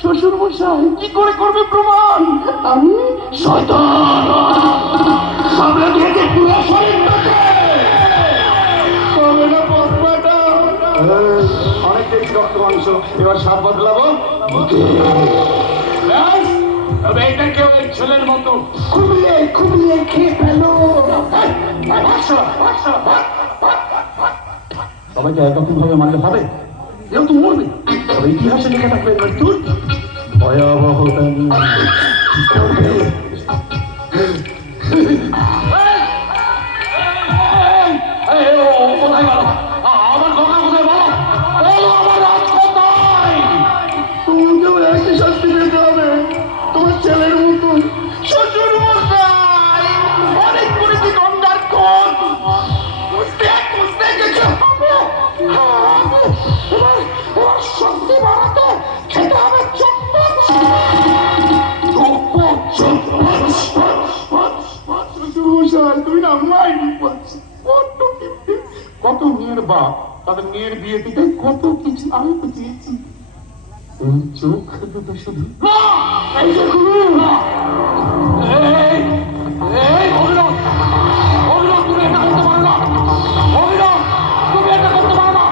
শ্বশুর মশাই কি করে করবে প্রমাণ? আমি শয়তান সামনে দিয়েছে পুরো শরীরটাকে। তবে না পথটা অনেক দেখছি রক্ত মাংস, এবার স্বাদ বদলাবো। তবে এটা কেউ এই ছেলের মতো খুবলে খুবলে খেয়ে ফেলো। সবাইকে একরকম ভাবে মানলে হবে? কেউ তো মরবে। তবে ইতিহাসে লেখা থাকবে মৃত্যুর ভয়াবহতা কোথায় গেল? আমার কথা কোথায় বলো? আমার রাজ কোথায়? তোমাকেও একই শাস্তি পেতে হবে তোমার ছেলের মতো। শ্বশুর মশাই অনেক করেছি গঙ্গার কোন বুঝতে বুঝতে কিছু হবে। এবার শক্তি বাড়াতে খেতে হবে চটপট চটপট চটপট। শ্বশুর মশাই তুমি না মাইনি বলছি। কত মেয়ের বাপ তাদের মেয়ের বিয়ে দিতে কত কিছু আমি তো দিয়েছি। এই চোখ দুটো শুধু তুমি এটা করতে পারো না। তুমি এটা করতে পারো না।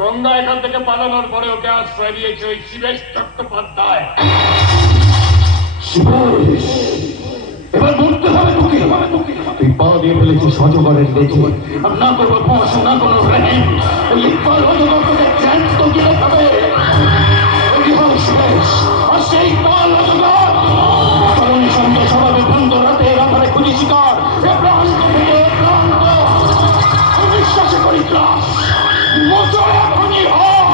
গঙ্গা এখান থেকে পালানোর পরে ওকে আশ্রয় দিয়েছে ওই শিবেশ চট্টোপাধ্যায়। এবার মরতে হবে তোকে। তুই পা দিয়ে ফেলেছিস অজগরের লেজে। আর না করবো পশু না কোনো রেহেন। লিখবার অজগর তোকে জ্যান্ত গিলে খাবে। শেষ আর সেই পাল অজগর কারণ সঙ্গে স্বভাবে বন্ধ রাতে রাধারে খুঁজি শিকার। এ প্রান্ত থেকে প্রান্ত বিশ্বাসে করি ক্লাস মোচড় এখনই হয়।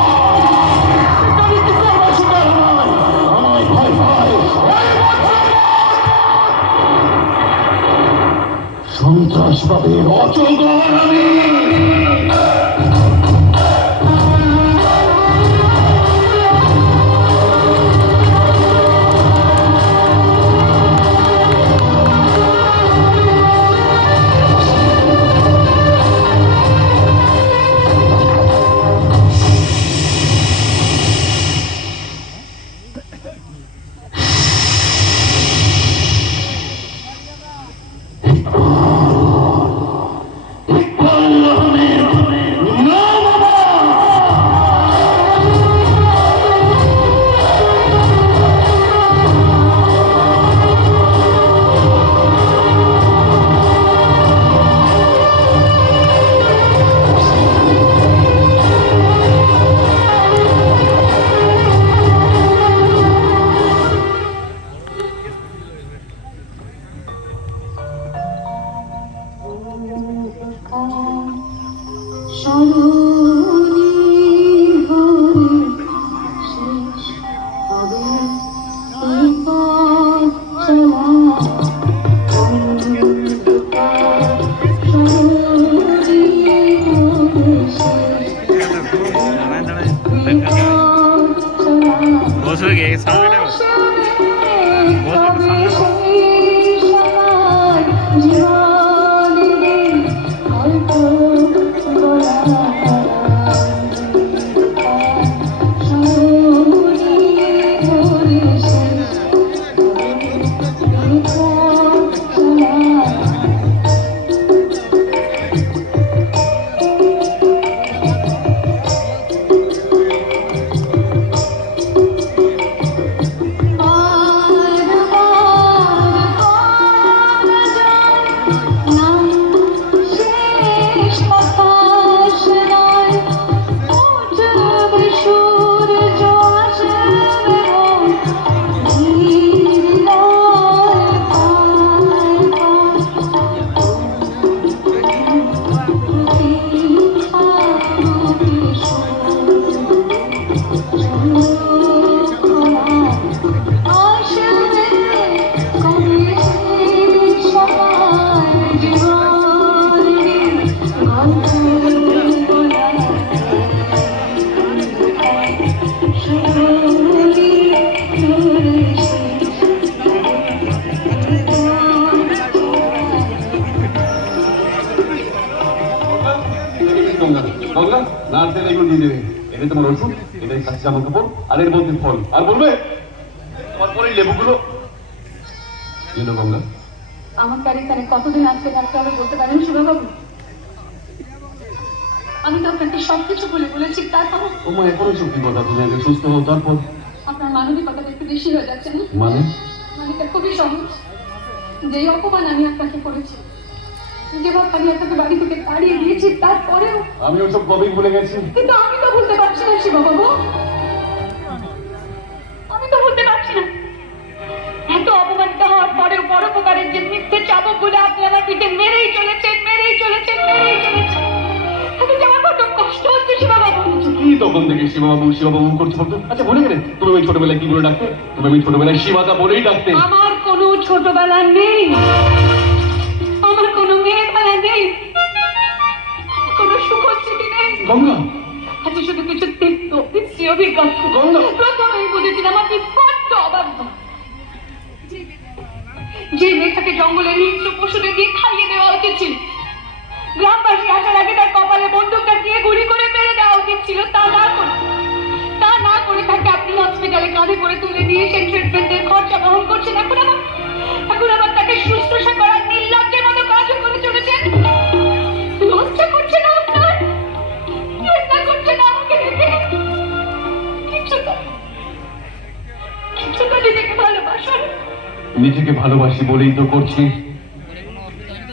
আমায় ভয় ভয় সন্ত্রাসবাদের অজগর আমি। সামনে গঙ্গা গঙ্গা নার্সের এগুলো দিয়ে দেবে, এটা তোমার ওষুধ, এটাই কাছে জামা কাপড়, আর এর মধ্যে ফল, আর বলবে তোমার পরে লেবুগুলো এলো। গঙ্গা আমার বাড়ি এখানে কতদিন আজকে থাকতে হবে বলতে পারেন শুভবাবু? আমি তো আপনাকে সবকিছু বলেছি, তারপর তোমার এখনো সত্যি কথা, তুমি আগে সুস্থ হও তারপর। আপনার মানবিকতাটা একটু বেশি হয়ে যাচ্ছে না? মানে এটা খুবই সহজ। যেই অপমান আমি আপনাকে করেছি, যেভাবে আমি আপনাকে বাড়ি থেকে তাড়িয়ে দিয়েছি, তারপরেও আমি ওসব কবেই ভুলে গেছি। কিন্তু আমি তো বলতে পারছি না শিববাবু, আমি তো বলতে পারছি না। এত অপমানিত হওয়ার পরেও পরোপকারের যে মিথ্যে চাবক গুলো আপনি আমার পিঠে মেরেই চলেছেন। আমি যে আমার কত কষ্ট হচ্ছে শিববাবু। কি তখন থেকে শিববাবু শিববাবু করছে বলতো? আচ্ছা ভুলে গেলে তুমি ওই ছোটবেলায় কি বলে ডাকতে? তুমি আমি ছোটবেলায় শিবাদা বলেই ডাকতে। আমার কোনো ছোটবেলা নেই, আমার কোনো মেয়েবেলা নেই, কোনো সুখের স্মৃতি নেই। গঙ্গা আচ্ছা শুধু কিছু তিক্ত বিশ্রী অভিজ্ঞতা। গঙ্গা প্রথমেই বুঝেছিলাম আপনি বড্ড অবাধ্য। যে মেয়েটাকে জঙ্গলে হিংস্র পশুদের দিয়ে খাইয়ে দেওয়া উচিত ছিল, গ্রামবাসী আসার আগে তার কপালে বন্দুকটা দিয়ে গুলি করে মেরে দেওয়া উচিত ছিল, তা না করে তাকে আপনি হসপিটালে কাঁধে করে তুলে নিয়ে সেই ট্রিটমেন্টের খরচা বহন করছেন। এখন আবার তাকে শুশ্রূষা করার নির্লজ্জের মতো কাজও করে চলেছেন। লজ্জা করছে না আপনার? লজ্জা করছে না আমাকে দেখে? কিছুটা নিজেকে ভালোবাসুন। নিজেকে ভালোবাসি বলেই তো করছি,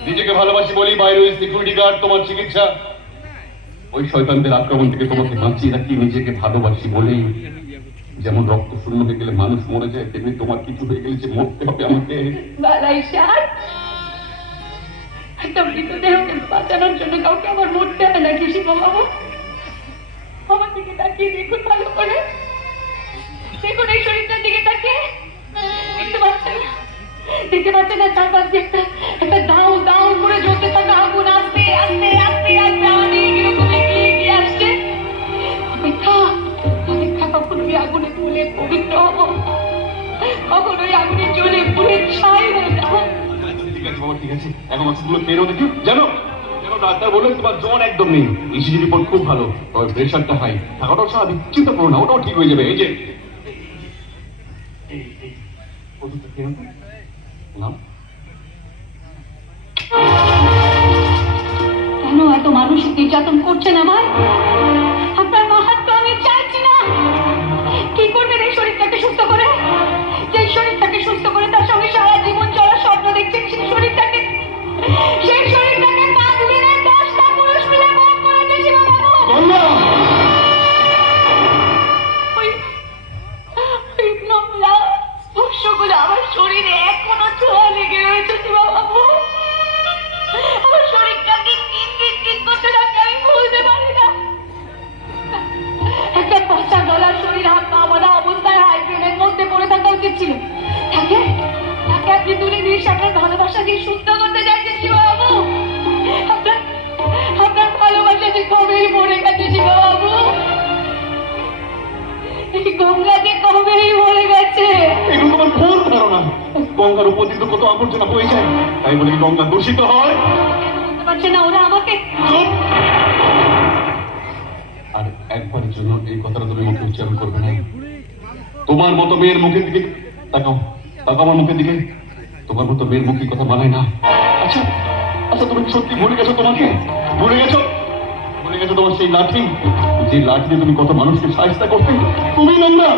নিজেকে ভালোবাসি বলেই বাইরে ওই সিকিউরিটি গার্ড তোমার চিকিৎসা, ওই শয়তানদের আক্রমণ থেকে তোমাকে বাঁচিয়ে রাখি নিজেকে ভালোবাসি বলেই। যেমন রক্ত শূন্য হয়ে গেলে মানুষ মরে যায়, তেমনি তোমার কিছু হয়ে গেলে যে মরতে হবে আমাকে। বালাই সার, একটা মৃতদেহকে বাঁচানোর জন্য কাউকে আমার মরতে হয় নাকি শিববাবু? আমার দিকে তাকিয়ে দেখুন ভালো করে, দেখুন এই শরীরটার দিকে তাকিয়ে। দেখতে পাচ্ছেন না চারপাশ দিয়ে একটা দাউ দাউ করে জ্বলতে থাকা আগুন আস্তে আস্তে আস্তে আস্তে আমাদের এরকম এগিয়ে আসছে। অপেক্ষা কখন ওই আগুনে পুড়ে পবিত্র হবো, কখন ওই আগুনে জ্বলে পুড়ে ছাই হয়ে যাবো। ঠিক আছে বাবা, ঠিক আছে, এখন ওষুধগুলো খেয়ে দেখি। জানো ডাক্তার বললেন তোমার জ্বর একদম নেই, ইসিজি রিপোর্ট খুব ভালো, তবে প্রেশারটা হাই, থাকাটাও স্বাভাবিক, চিন্তা করো না, ওটাও ঠিক হয়ে যাবে। এই যে ওষুধটা খেয়ে নাও। কেন এত মানসিক নির্যাতন করছেন আমার? আপনার মাহাত্ম আমি চাইছি না। কি করবেন এই শরীরটাকে সুস্থ করে? যে শরীরটাকে সুস্থ করে তার সঙ্গে সারা জীবন চলার স্বপ্ন দেখছেন, সেই শরীরটাকে পাঁচ দিনে 10টা পুরুষ মিলে ভোগ করেছে শিববাবু। ওই নোংরা স্পর্শগুলো আমার শরীরে এখনো ছোঁয়া লেগে রয়েছে শিববাবু। আমার শরীরটাকে কিন করতে থাকে, আমি ভুলতে পারি না। একটা পচা গলার শরীর, হাত পা বাঁধা অবস্থায় হাইড্রেনের মধ্যে পড়ে থাকা উচিত ছিল। তাকে আপনি তুলে দিয়ে আপনার ভালোবাসা দিয়ে সুস্থ করতে চাইছেন শিববাবু। আপনার ভালোবাসা যে কবেই মরে গেছে শিববাবু, এই গঙ্গা যে কবেই মরে গেছে। এগুলো তোমার ভুল ধারণা। গঙ্গার উপর দিয়ে কত আবর্জনা বয়ে যায়, তাই বলে গঙ্গা দূষিত হয়? বুঝতে পারছে না ওরা আমাকে? আর একবারের জন্য এই কথাটা তুমি মুখে উচ্চারণ করবে না। তোমার মতো মেয়ের মুখের দিকে তাকাও, তাকাও আমার মুখের দিকে। তোমার মতো মেয়ের মুখে কথা মানায় না। আচ্ছা আচ্ছা, তুমি সত্যি ভুলে গেছো? তোমাকে ভুলে গেছো তোমার সেই লাঠি, যে লাঠি দিয়ে তুমি কত মানুষকে সাহায্য করতে? তুমি নোংরা,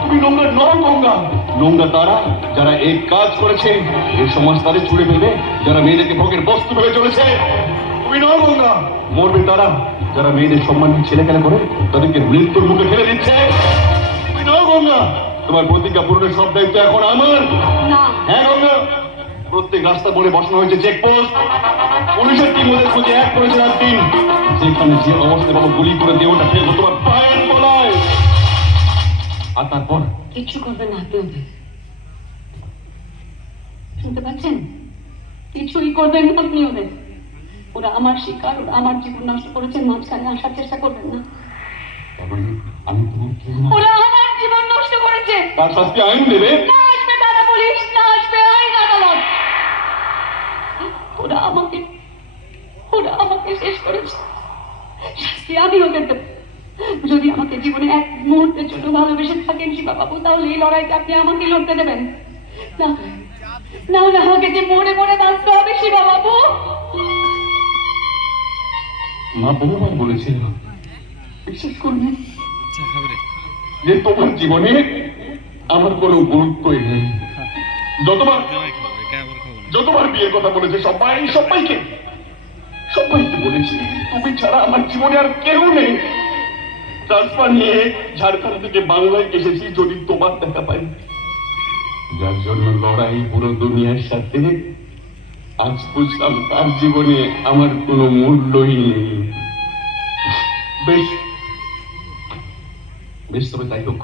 তুমি নোংরা নও গঙ্গা। নোংরা তারা যারা এই কাজ করেছে, এই সমাজ তাদের ছুড়ে ফেলবে, যারা মেয়েদেরকে ভোগের বস্তু ভেবে চলেছে। তুমি নও গঙ্গা। মরবে তারা যারা মেয়েদের সম্মান ছেলে খেলা করে, তাদেরকে মৃত্যুর মুখে ফেলে দিচ্ছে। তুমি নও গঙ্গা। তোমার প্রতিজ্ঞা পূরণের সব দায়িত্ব এখন আমার। হ্যাঁ গঙ্গা, প্রত্যেক রাস্তা বলে বসানো হয়েছে চেকপোস্ট। পুলিশের টিম ওদের খুঁজে এক করেছে রাত দিন। যেখানে যে অবস্থা বাবা গুলি করে দিয়ে ওটা ফেলবো তোমার পায়ের তলায়। আর তারপর কিছু করবে না আপনি ওদের, শুনতে পাচ্ছেন? কিছুই করবেন না আপনি ওদের। ওরা আমার শিকার, ওরা আমার জীবন নষ্ট করেছেন, মাঝখানে আসার চেষ্টা করবেন না। আমি তোমার ওরা আমার জীবন নষ্ট করেছে, তার শাস্তি আইন দেবে। না আসবে তারা পুলিশ, না আসবে আইন আদালত। ওরা আমাকে শেষ করেছে। শাস্তি আমি ওকে দেব। যদি আমাকে জীবনে এক মুহূর্তের জন্য ভালোবেসে থাকেন শিবা বাবু, তাহলে এই লড়াইটা আপনি আমাকে লড়তে দেবেন না। না হলে আমাকে যে মরে মরে বাঁচতে হবে শিবা বাবু। মা বহুবার বলেছিল, বিশ্বাস করবি যে তোমার জীবনে আমার কোনো গুরুত্বই নেই। যতবার বিয়ের কথা বলেছে সবাইকে বলেছি তুমি ছাড়া আমার জীবনে আর কেউ নেই। ট্রান্সফার নিয়ে ঝাড়খণ্ড থেকে বাংলায় এসেছি যদি তোমার দেখা পাই, যার জন্য লড়াই পুরো দুনিয়ার সাথে। আজ বুঝলাম তার জীবনে আমার কোনো মূল্যই নেই। বেশ বেশ, তবে তাই হোক,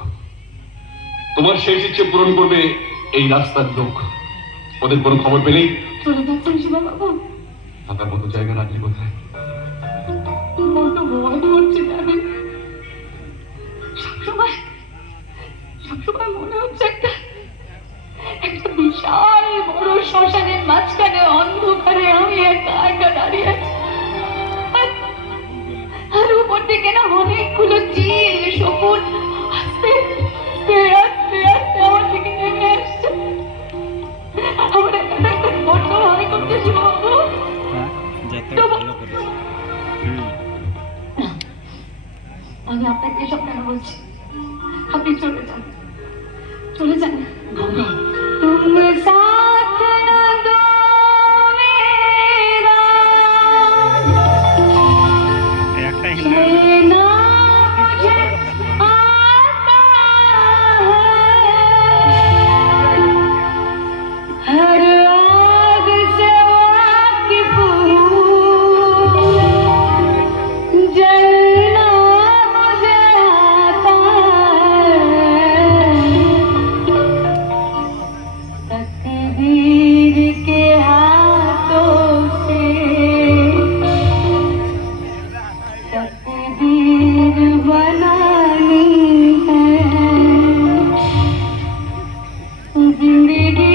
তোমার শেষ ইচ্ছে পূরণ করবে এই রাস্তার লোক। ওদের কোনো খবর পেলেই চলে যাচ্ছেন শিবা বাবু। থাকার মতো জায়গা রাখলি কোথায়? বড্ড ভয় করছে জানেন, সবসময় মনে হচ্ছে একটা বিশাল বড় শ্মশানের মাঝখানে অন্ধকারে আমি একা একা দাঁড়িয়ে আছি। আর উপর থেকে না অনেকগুলো চিল শকুন আস্তে আস্তে আস্তে আমার দিকে নেমে আসছে। আমার একটা বড্ড ভয় করছে শিববাবু। আমি আপনাকে সব কেন বলছি, আপনি চলে যান। গঙ্গা, तुम साथ न दो मेरा, कहना मुझे आता है, हर आग से वाकिफ हूँ, जलना मुझे आता है, तकदीर के हाथों से तकदीर बनानी है, जिंदगी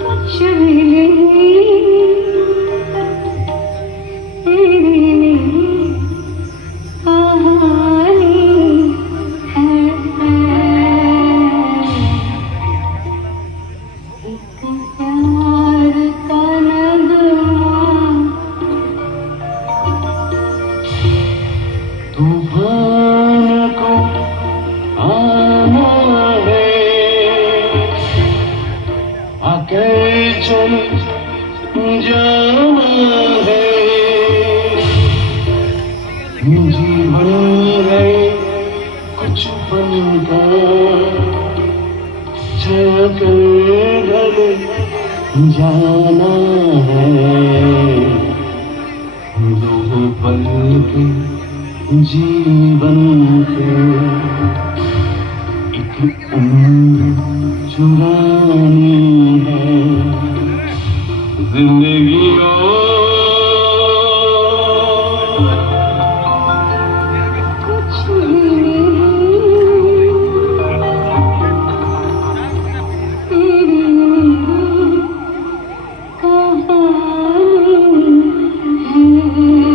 कुछ भी नहीं, तेरी कहानी है। एक प्यार का नगमा तूफान को आना है, आके चल जाना है। जीवन है कुछ पल का, जाकर घर जाना है। दो पल के जीवन के एक उम्र चुरानी है। जिंदगी कुछ भी नहीं, तेरी कहानी है।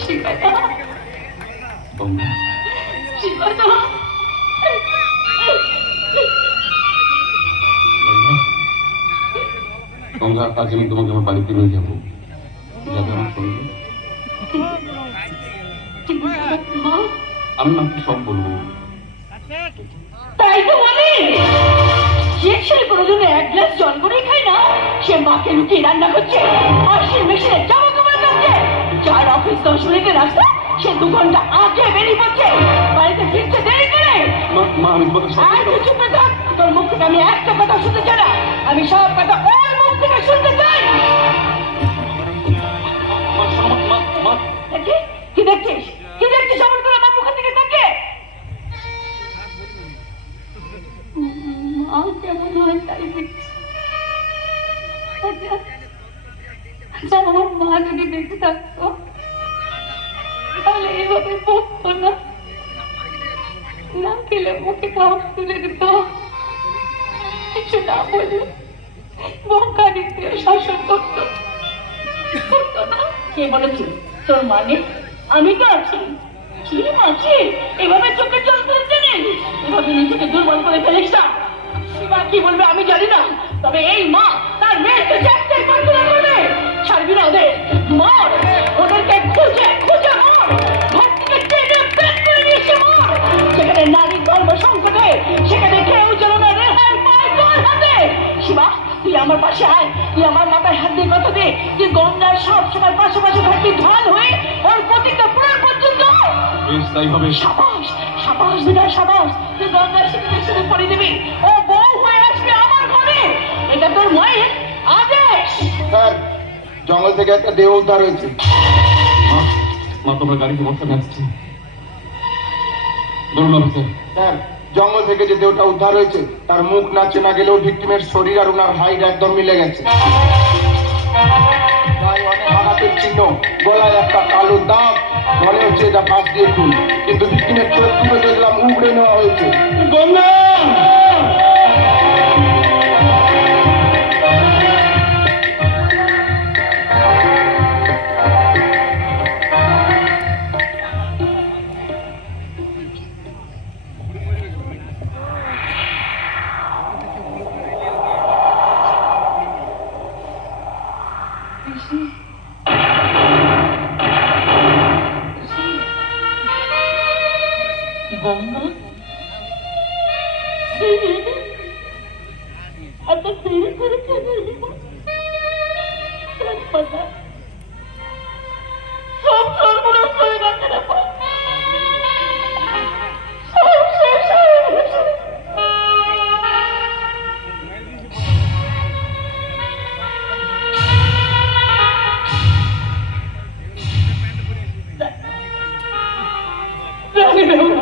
शिवदा, शिवदा, গঙ্গা, আজ আমি তোমাকে আমার বাড়িতে নিয়ে যাবো, যাবে আমার সঙ্গে? মা, আমি মাকে সব বলবো। তাই তো বলি, যে ছেলে কোনোদিনও এক গ্লাস জল করেই খায় না, সে মাকে লুকিয়ে রান্না করছে আর সে মেশিনে জামা কাপড় কাচ্ছে। যার অফিস 10 মিনিটের রাস্তা, সে 2 ঘন্টা আগে বেরিয়ে পড়ছে, বাড়িতে ফিরতে দেরি করে। মা, আমি তোমাকে সব আর তুই চুপ করে থাক, তোর মুখ থেকে আমি একটা কথা শুনতে চাই না, আমি সব কথা ওর মুখ থেকে শুনতে চাই। দেখি, কি দেখছিস? কি দেখছিস আমার করে আমার মুখের দিকে তাকিয়ে? মা কেমন হয় তাই দেখছি। আচ্ছা, আমার মা যদি বেঁচে থাকতো তাহলে এইভাবে বকতো না। না খেলে মুখে খাওয়া তুলে দিত, কিছু না বলে বকা দিতে শাসন করতো না। কে বলেছিল তোর মানে? আমি তো আছি। কি মাছি এভাবে চোখে জল ফেলতে নেই, এভাবে নিজেকে দুর্বল করে ফেলিস না। সীমা কি বলবে আমি জানি না, তবে এই মা তার মেয়েকে চারটায় প্রার্থনা করবে। ছাড়বি না ওদের, মর ওদেরকে খুঁজে খুঁজে মর, ঘর থেকে টেনে বের করে নিয়ে এসে মর। সেখানে নারীর ধর্ম সংকটে, সেখানে কেউ যেন না রেহাই পায় তোর হাতে। সীমা তুই আমার পাশে আয়, তুই আমার মাথায় হাত দিয়ে কথা দে, তুই গঙ্গার সব সময় পাশে পাশে থাকবি ঢাল হয়ে ওর প্রতিজ্ঞা পূরণ পর্যন্ত। তাই হবে। সাবাস সাবাস দিদা সাবাস, তুই গঙ্গার সাথে শুরু করে দিবি, ও বউ হয়ে আসবে আমার ঘরে। এটা তোর মায়ের আদেশ। স্যার, জঙ্গল থেকে একটা দেহ উদ্ধার হয়েছে। মা, মা তোমরা গাড়িতে বসে আসছি। বলুন অফিসার। স্যার, জঙ্গল থেকে যে দেহটা উদ্ধার হয়েছে তার মুখ না চেনা গেলেও ভিক্টিমের শরীর আর ওনার হাইট একদম মিলে গেছে। গায়ে অনেক আঘাতের চিহ্ন, গলায় একটা কালো দাগ, মনে হচ্ছে এটা ফাঁস দিয়ে খুন, কিন্তু ভিক্টিমের চোখ দুটো দেখলাম উগড়ে নেওয়া হয়েছে। গঙ্গা! গঙ্গা এত দেরি করে কেন এলি মা? পতা সব সর্বনাশ হয়ে গেছে রে মা, সব শেষ হয়ে গেছে। জানি না মা।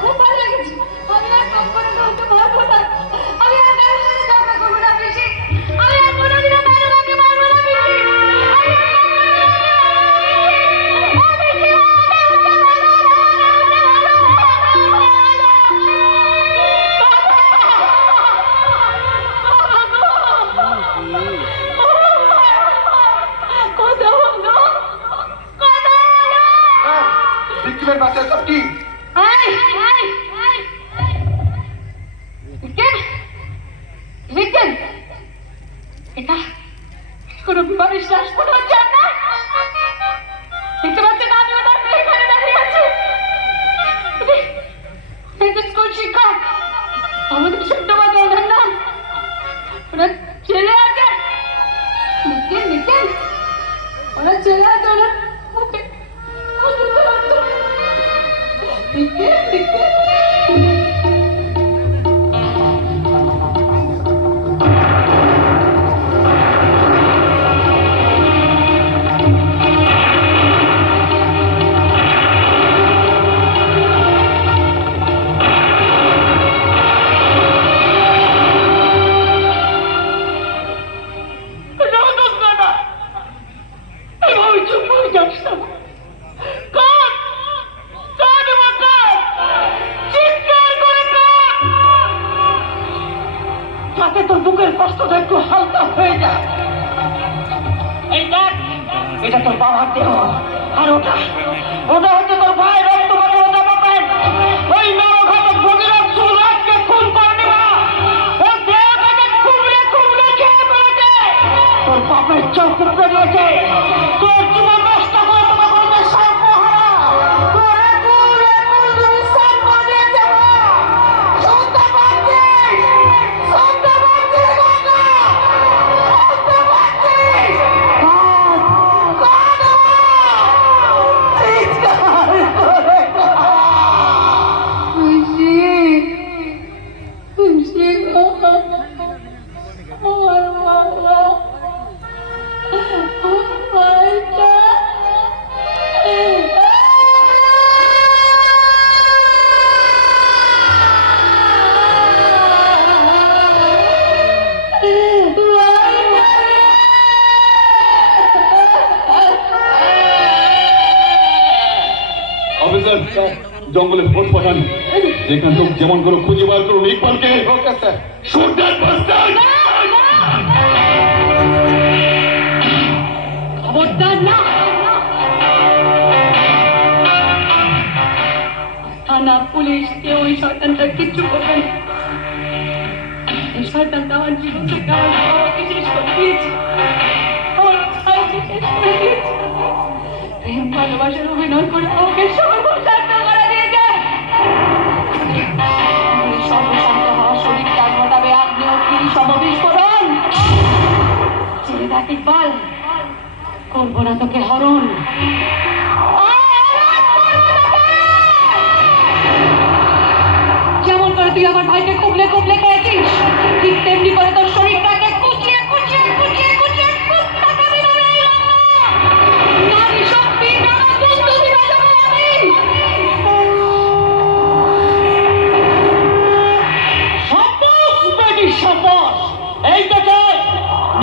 খুব ভালো লেগেছে। আমি আর কখনো কাউকে মারবো না, আমি আর কারোর সাথে ঝগড়া করবো না বেশি, আমি আর কোনোদিনও কারো কাউকে মারবো না বেশি, আমি আর ভিক্টিমের বাচ্চা সব কি? এটা কোনো বিমানের শ্বাস মনে হচ্ছে আপনার? দেখতে পাচ্ছেন আমি ওনার মেয়ে এখানে দাঁড়িয়ে আছি। স্কুল শিক্ষক যাতে তোর বুকের কষ্টটা একটু হালকা হয়ে যায়। এই দেখ, এটা তোর বাবার দেহ, আর ওটা হচ্ছে তোর ভাই রক্তবাদী ওটা পাবেন। ওই নরঘাতক ভগীরথ সুরাজকে খুন করনি না, ওর দেহটাকে কুমড়ে কুমড়ে খেয়ে ফেলেছে। তোর বাপের চোখ উপড়ে দিয়েছে, তোর জীবন নষ্ট করে তোমার বলতে সর্বহারা তোর একুল দুঃসার করে দিয়েছে। শুনতে পাচ্ছিস? শুনতে পাচ্ছিস বাবা? শুনতে পাচ্ছিস? অফিসার, জঙ্গলে ফোর্স পাঠান, যেখান থেকে যেমন করে খুঁজে বার করুন ইকবালকে। Okay sir. Shoot that bastard. খবরদার না। থানা, পুলিশ, কেউ ওই শয়তানটা কিচ্ছু করবে না। এই শয়তানটা আমার জীবন থেকে আমার বাবাকে শেষ করে দিয়েছে, আমার ভাইকে শেষ করে দিয়েছে। প্রেম ভালোবাসার অভিনয় করে আমাকে সর্বশান্ত করে দিয়েছে। সর্বশান্ত হওয়া শরীরটা ঘটাবে আগ্নেয়গিরি সমবিস্ফোরণ। ছেড়ে দেখ ইকবাল, করবো না তোকে হরণ। যেমন করে তুই আমার ভাইকে কুবলে কুবলে খেয়েছিস, ঠিক তেমনি করে তোর শরীরটাকে কুচিয়ে কুচিয়ে কুচিয়ে কুচিয়ে কুত্তাকে বিনালে নারী শক্তি প্রাণবন্ত দিবে যাবো আমি। সাব্বাস বেটি সাব্বাস। এই দেখে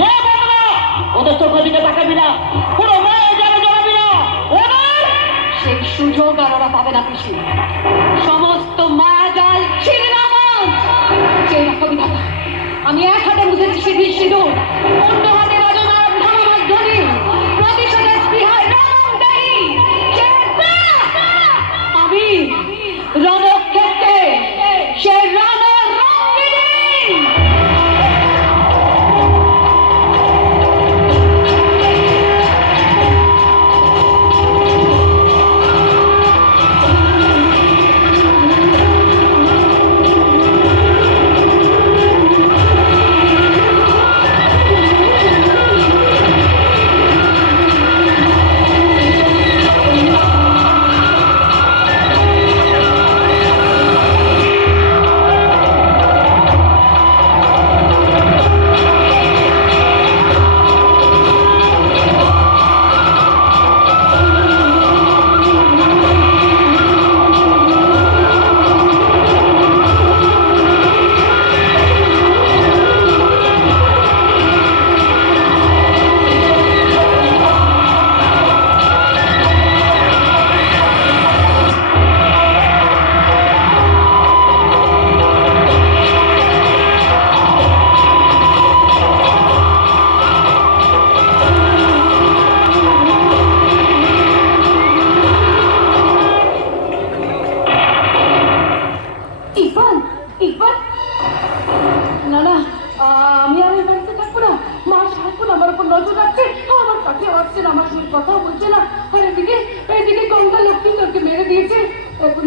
নে বাবা, ওদের চোখের দিকে তাকাবি না, পুরো মায়ের জানে জড়াবি না। ওদের সেই সুযোগ আর ওরা পাবে না পিসি। সমস্ত মায়াজাল ছিন্নমূল। যে রাখো বিধাতা, আমি এক হাতে মুছেছি সিঁথির সিঁদুর, অন্য হাতে রজনার ধামার ধ্বনি, প্রতিশোধের স্পৃহায় রং দেহি। আমি রণক্ষেত্রে সে রণরঙ্গিনী।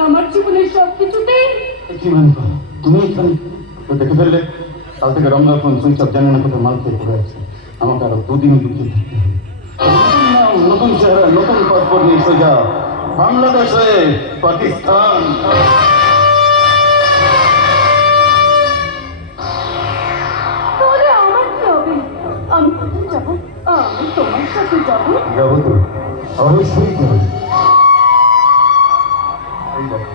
আমার জীবনের সবকিছুতেই কি মানে তুমি এখানে তো দেখে ফেললে, কাল থেকে রমজান ফোন সুইচ অফ, জানি না কোথায় মাল খেয়ে পড়ে আছে। আমাকে আরো দুদিন লুকিয়ে থাকতে হবে। নতুন চেহারা, নতুন পাসপোর্ট নিয়ে সোজা বাংলাদেশে, পাকিস্তান। তাহলে আমার কি হবে? আমি কোথায় যাবো? আমি তোমার সাথে যাবো। যাবো তো, অবশ্যই যাবো। এই দেখো,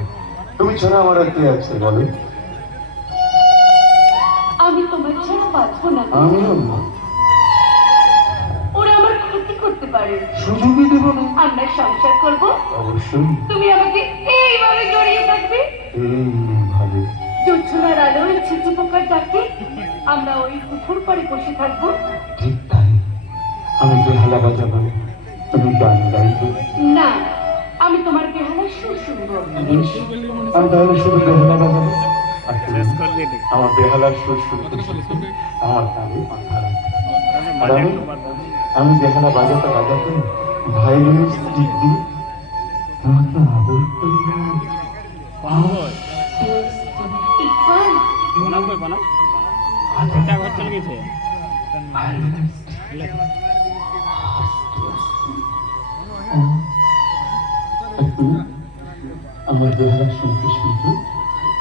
তুমি ছাড়া আমার আর কে আছে বলো? আমি তোমার ছাড়া বাঁচবো না। আমিও না। ওরা আমার ক্ষতি করতে পারে। সুযোগই দেবো না। আমরা সংসার করবো, অবশ্যই। তুমি আমাকে এইভাবে জড়িয়ে থাকবে। এইভাবে। জোছনার আলোয় ছিচি পোকার ডাকে আমরা ওই পুকুর পাড়ে বসে থাকবো। ঠিক তাই। আমি বেহালা বাজাবো, তুমি গান গাইবে। না, আমি তোমার বেহালা সুর শুনবো। বেশ, আমি তাহলে শুধু বেহালা বাজাবো। আর তুমি আমার বেহালার সুর শুনতে শুনতে আমার কানে মাথা রাখবে। আর আমি বেহালা বাজাতে বাজাতে ভাইলিনের স্টিক দিয়ে তোমাকে আদর করবো। ইকবাল, আমার বেহালা শুনতে শুনতে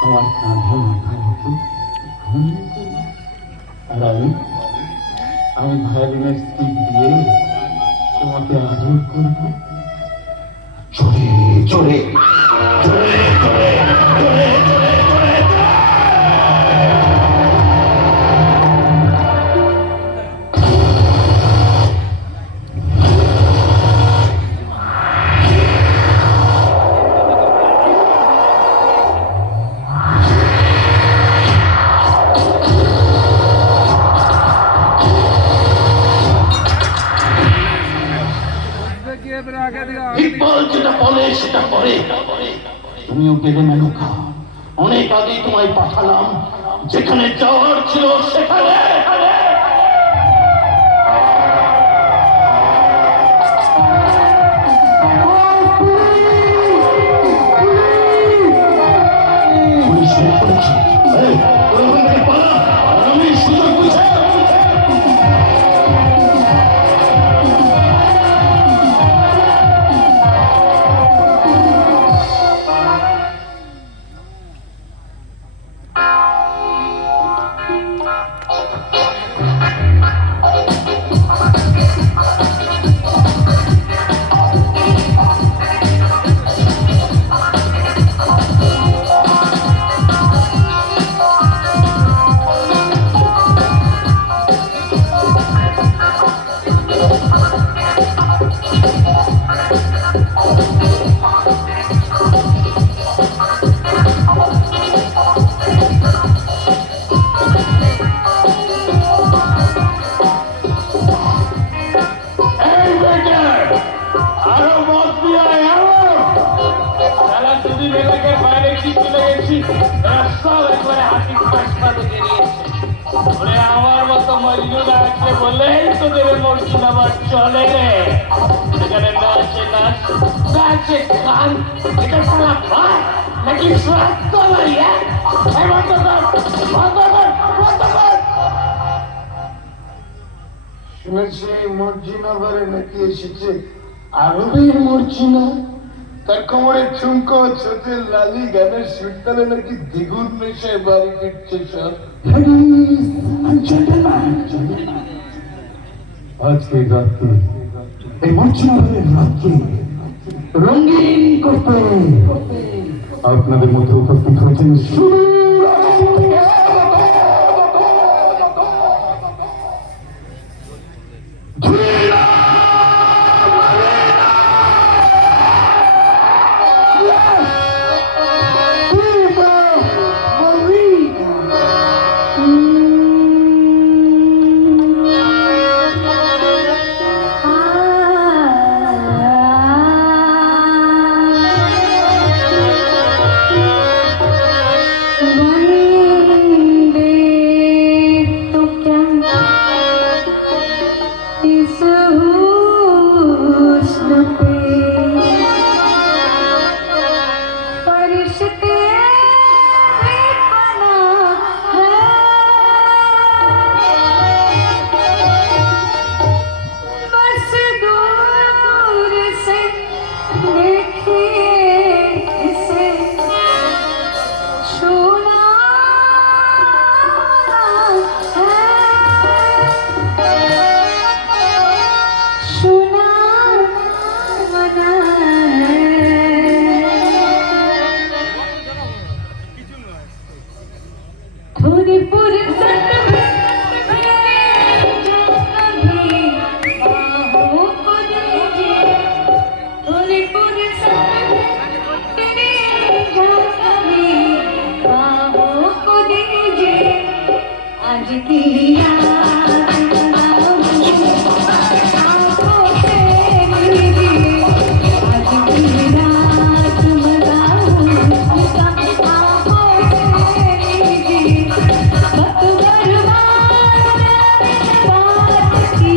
আমার কাঁধে মাথা হতো। আর আমি ভায়োলিনের স্টিক দিয়ে তোমাকে আদর করবো। চলে চলে চলে চলে চলে চলে ইকবাল যেটা বলে সেটা করে। তুমিও কেঁদে মেলো খা। অনেক আগে তোমায় পাঠালাম, যেখানে যাওয়ার ছিল সেখানে। আমি সুযোগ বুঝে আমার মতো মজনুদ আছে বলেই তোদের মর্জি নামাজ চলে রে। এখানে নাচে নাচ, নাচে গান, এটা সারা ভাই নাকি শ্রাদ্ধ নাই? বন্ধ কর, বন্ধ কর, বন্ধ কর। শুনেছি মর্জিনা বারে নাকি এসেছে আরবের মর্জিনা। তার কোমরে ঝুমকো, ছোটে লালি, গানের সুরতালে নাকি দ্বিগুণ নেশায় বাড়ি ফিরছে সব। আজকে রাত্রে এই মর্জিনাবারের রাত্রে রঙিন করতে আপনাদের মধ্যে উপস্থিত হয়েছেন देखी की याद आंखों से लीजिए आज की रात मनाऊं आंखों से लीजिए मत बर्बाद बात की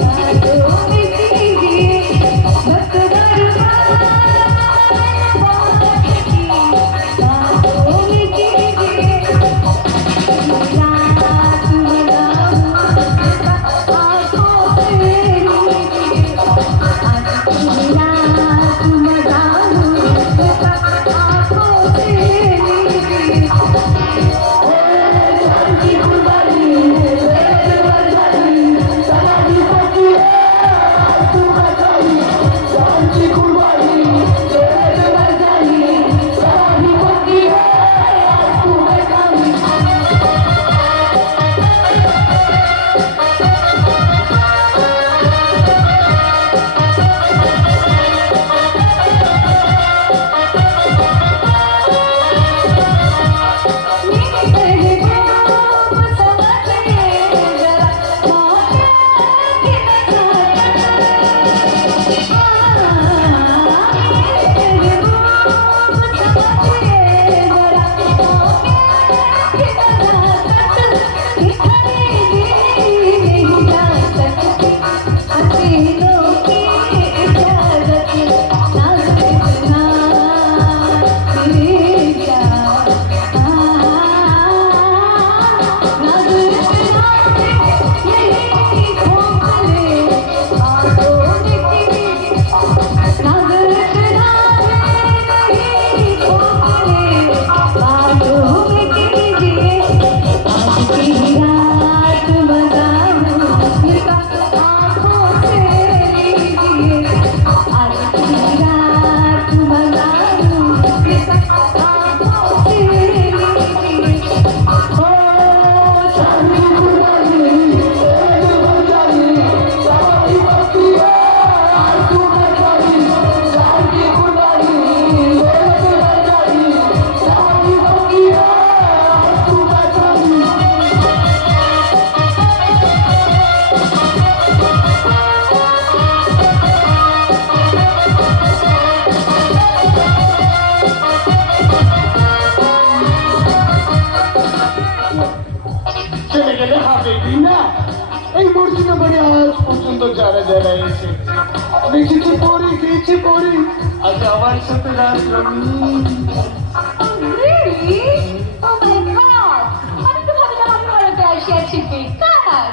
यादों में कीजिए मत बर्बाद बात की यादों में कीजिए रात मनाऊं आंखों से लीजिए आज की रात मनाऊं आंखों से लीजिए की कुर्बानी समाधि पकी तू बचाई जान की कुर्बानी मर जाई समाधि पकी तू बचाई চলে গেলে হবে কি না এই মুর্শিদাবাদে আজ পর্যন্ত যারা যারা এসে দেখেছি পরে খেয়েছি পরে আজ আমার সাথে রাত রঙিন Really? Oh my God! আমি তো ভাবলাম আমি ভারতে আসিয়াছি বেকার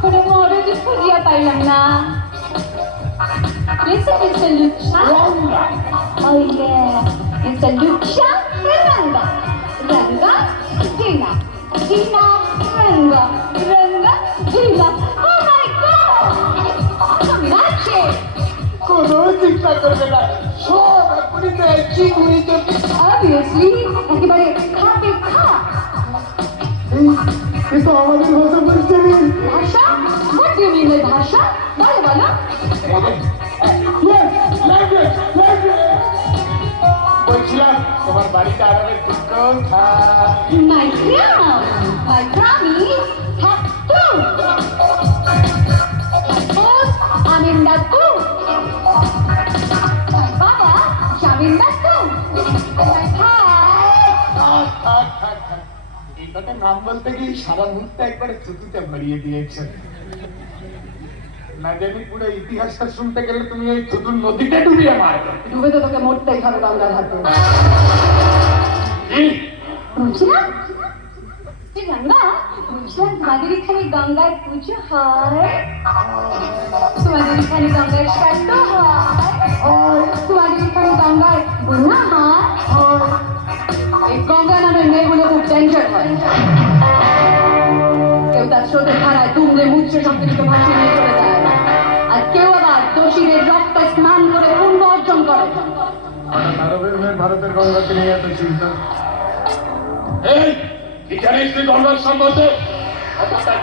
কোনো মডেল খুঁজিয়া পাইলাম না Listen, Mr. Lucia. রঙা Oh yeah, Mr. Lucia Ranga. Ranga, Gina. Gina, Ranga. Ranga, Gina. Oh my God! Magic! কোনো চিন্তা করবে না সব এখনই ম্যাচিং হয়ে যাবে Obviously, একেবারে খাপে খা এই তো আমাদের ভাষা বলছে ভাষা? What do you mean by ভাষা? বলো বলো। বলছিলাম তোমার বাড়িতে আরামের কোথায় My crown is Hatu. Suppose I'm in the coop. My Baba, I'm in the coop. My cat, এই কথা নাম বলতে গিয়ে সারা মুহূর্তে একবারে চুতুতে ভরিয়ে দিয়েছে না জানি পুরো ইতিহাসটা শুনতে গেলে তুমি এই চতুর নদীতে ডুবিয়ে মারবে ডুবে তো তোকে মরতেই হবে গঙ্গার হাতে। বুঝলাম যে গঙ্গা বুঝলাম তোমাদের এখানে গঙ্গায় পুজো হয় তোমাদের এখানে গঙ্গায় শ্রাদ্ধ হয় তোমাদের এখানে গঙ্গায় বন্যা হয় এই গঙ্গা নামের মেয়েগুলো খুব ডেঞ্জার হয় কেউ তার স্রোতের ধারায় দুমড়ে মুচড়ে সবকিছুকে ভাসিয়ে নিয়ে চলে যায় আর কেউ আবার দোষীদের রক্তে স্নান করে পুণ্য অর্জন করে ভারতের মেয়ে ভারতের গঙ্গাকে নিয়ে এত চিন্তা এই কি জানিস তুই গঙ্গার সম্বন্ধে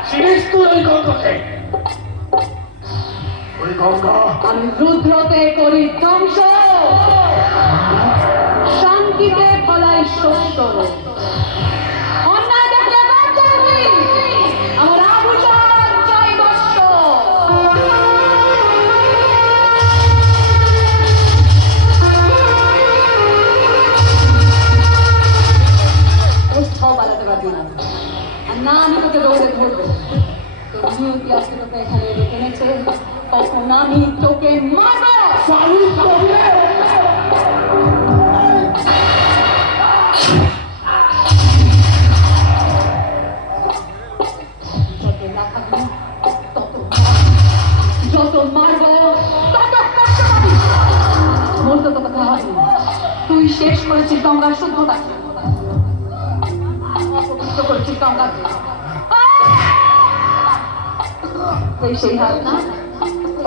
চিনিস তুই এই গঙ্গাকে ওই গঙ্গা আমি রুদ্রতে করি ধ্বংস শান্তিতে ফলাই শস্য অন্যায় দেখলে বাঁচাবি তোকে দৌড়ে ধরবে। তোর নিয়তি আজকে তোকে এখানে ডেকে এনেছে, তখন আমি তোকে মারবো। যত লাফাবি, যত মারবো তত কষ্ট পাবি। বলতে তো কথা হবে, তুই শেষ করেছিস গঙ্গার শুদ্ধতা, অপবিত্র করেছিস গঙ্গাকে। এই সেই হাত না,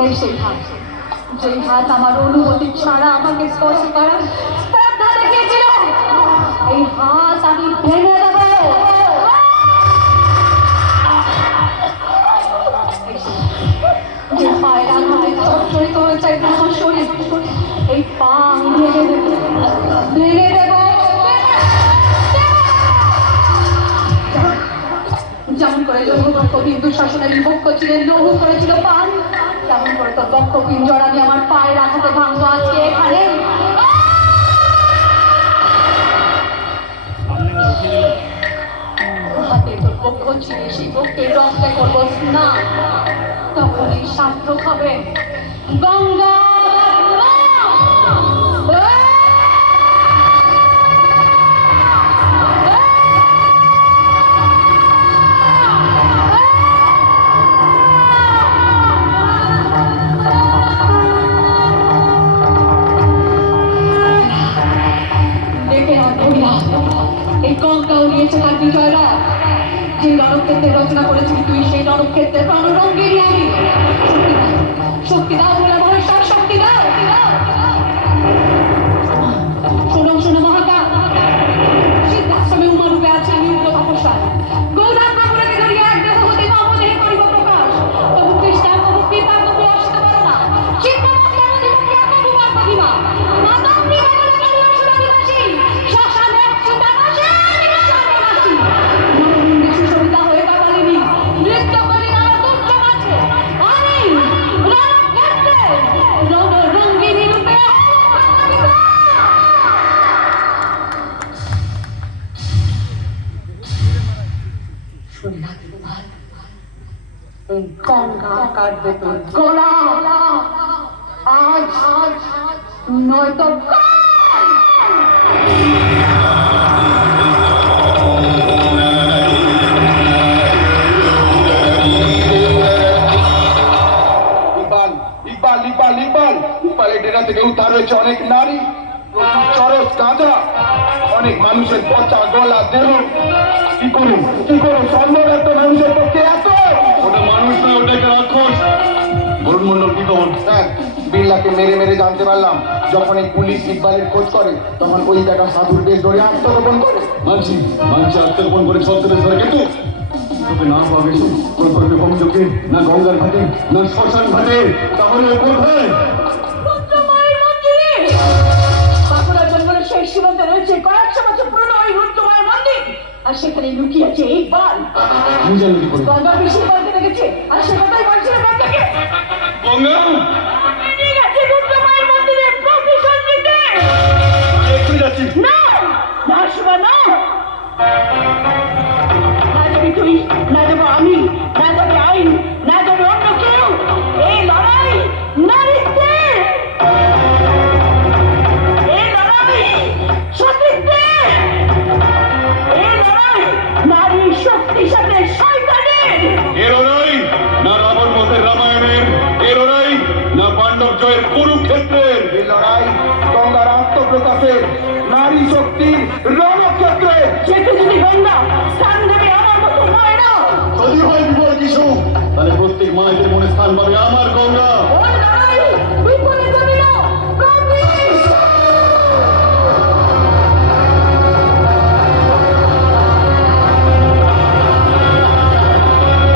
এই সেই হাত, যেই হাত আমার অনুমতি ছাড়া আমাকে স্পর্শ করার স্পর্ধা দেখিয়েছিল। এই হাত আমি ভেঙে দেবো। যে পায়ের আঘাতে চর্চরিত হয়েছে আমার শরীর, এই পা আমি ভেঙে দেবো, ভেঙে দেবো। যেমন করে লৌহ বিন্দু শাসনের বিভক্ত ছিলেন, লৌহ করেছিল পান, তেমন করে তোর বক্ষ পিঞ্জর আমি আমার পায়ের আঘাতে ভাঙবো আজকে এখানে। হাতে তোর বক্ষ ছিঁড়ে সেই বক্ষের রক্তে করবো স্নান, তখন এই সার্থক হবে গঙ্গা। এই গঙ্গা উড়িয়েছে তার বিজয়রা, যে রণক্ষেত্রে রচনা করেছিলি তুই, সেই রণক্ষেত্রে রণরঙ্গেরই আমি। শক্তি দাও বলে মহেশ্বর, শক্তি দাও। শোনো শোনো মহাকাল, সিদ্ধাশ্রমে উমারূপে আছে আমি উগ্র তপস্যায়। গৌরাঙ্গ পুরাকে ধরিয়া এক দেহ হতে নবদেহে করিব প্রকাশ। তবু কৃষ্ণা তবু কৃপা তবু আসতে পারো না। চিত্তমস্তে আমাদের ক্রিয়া তবু প্রতিমা মানব বিভাগের কারণে সুরাদিবাসী শ্মশানে চিতাবাসী বিশ্বাসী মনোরঞ্জে সুশোভিতা হয়ে কাটালিনি নৃত্য করি নানা দুর্য মাঝে আমি রণক্ষেত্রে রণরঙ্গিনী রূপে শুনে রাখি তোমার এই গঙ্গা কাটবে তোর গলা আজ নয়তো ইকবালের ডেরা থেকে উদ্ধার হয়েছে অনেক নারী, প্রচুর চরস গাঁজা, অনেক মানুষের পচা গলা দেহ। কি করুন সম্ভব একটা মানুষের পক্ষে এত? ওটা মানুষ নয়, ওটা একটা রাক্ষস। বরুণ মন্ডল, কি খবর? স্যার, বিল্লাকে মেরে মেরে জানতে পারলাম যখন এই পুলিশ ইকবালের খোঁজ করে তখন ওই টাকা সাধুর বেশ ধরে আত্মগোপন করে। মানছি আত্মগোপন করে ছত্রবেশ ধরে, কিন্তু তোকে না পাবে কোন করবে কম চোখে, না গঙ্গার ঘাটে, না শ্মশান ঘাটে, তাহলে কোথায়? রুদ্রমায়ের মন্দিরে। বাঁকুড়া জঙ্গলের সেই সীমান্তে রয়েছে কয়েকশো বছর পুরনো ওই রুদ্রমায়ের মন্দির, আর সেখানে লুকিয়ে আছে এই বাল। আমি জানি কি করে? গঙ্গা বেশি বালকে দেখেছে, আর সে কথাই বলছিল গঙ্গাকে। গঙ্গা নিয়ে গেছে রুদ্রমায়ের মন্দিরে প্রতিশোধ নিতে। এক্ষুনি যাচ্ছি। না না শিবা, না না যাবি তুই, না যাবো আমি, না যাবে আইন, না যাবে অন্য কেউ। এই লড়াই নারীত্বের, এই লড়াই সতীত্বের, এই লড়াই নারী শক্তির সাথে শয়তানের। এ লড়াই না রাবণ বধের রামায়ণের, এ লড়াই না পাণ্ডব জয়ের কুরুক্ষেত্রের। এই লড়াই গঙ্গার আত্মপ্রকাশের, নারী শক্তির রণক্ষেত্রে। সেটা যদি গঙ্গা স্থান দেবে আমার মতো হয় না। যদি হয় বিপদ কিছু, তাহলে প্রত্যেক মায়ের মনে স্থান পাবে আমার গঙ্গা।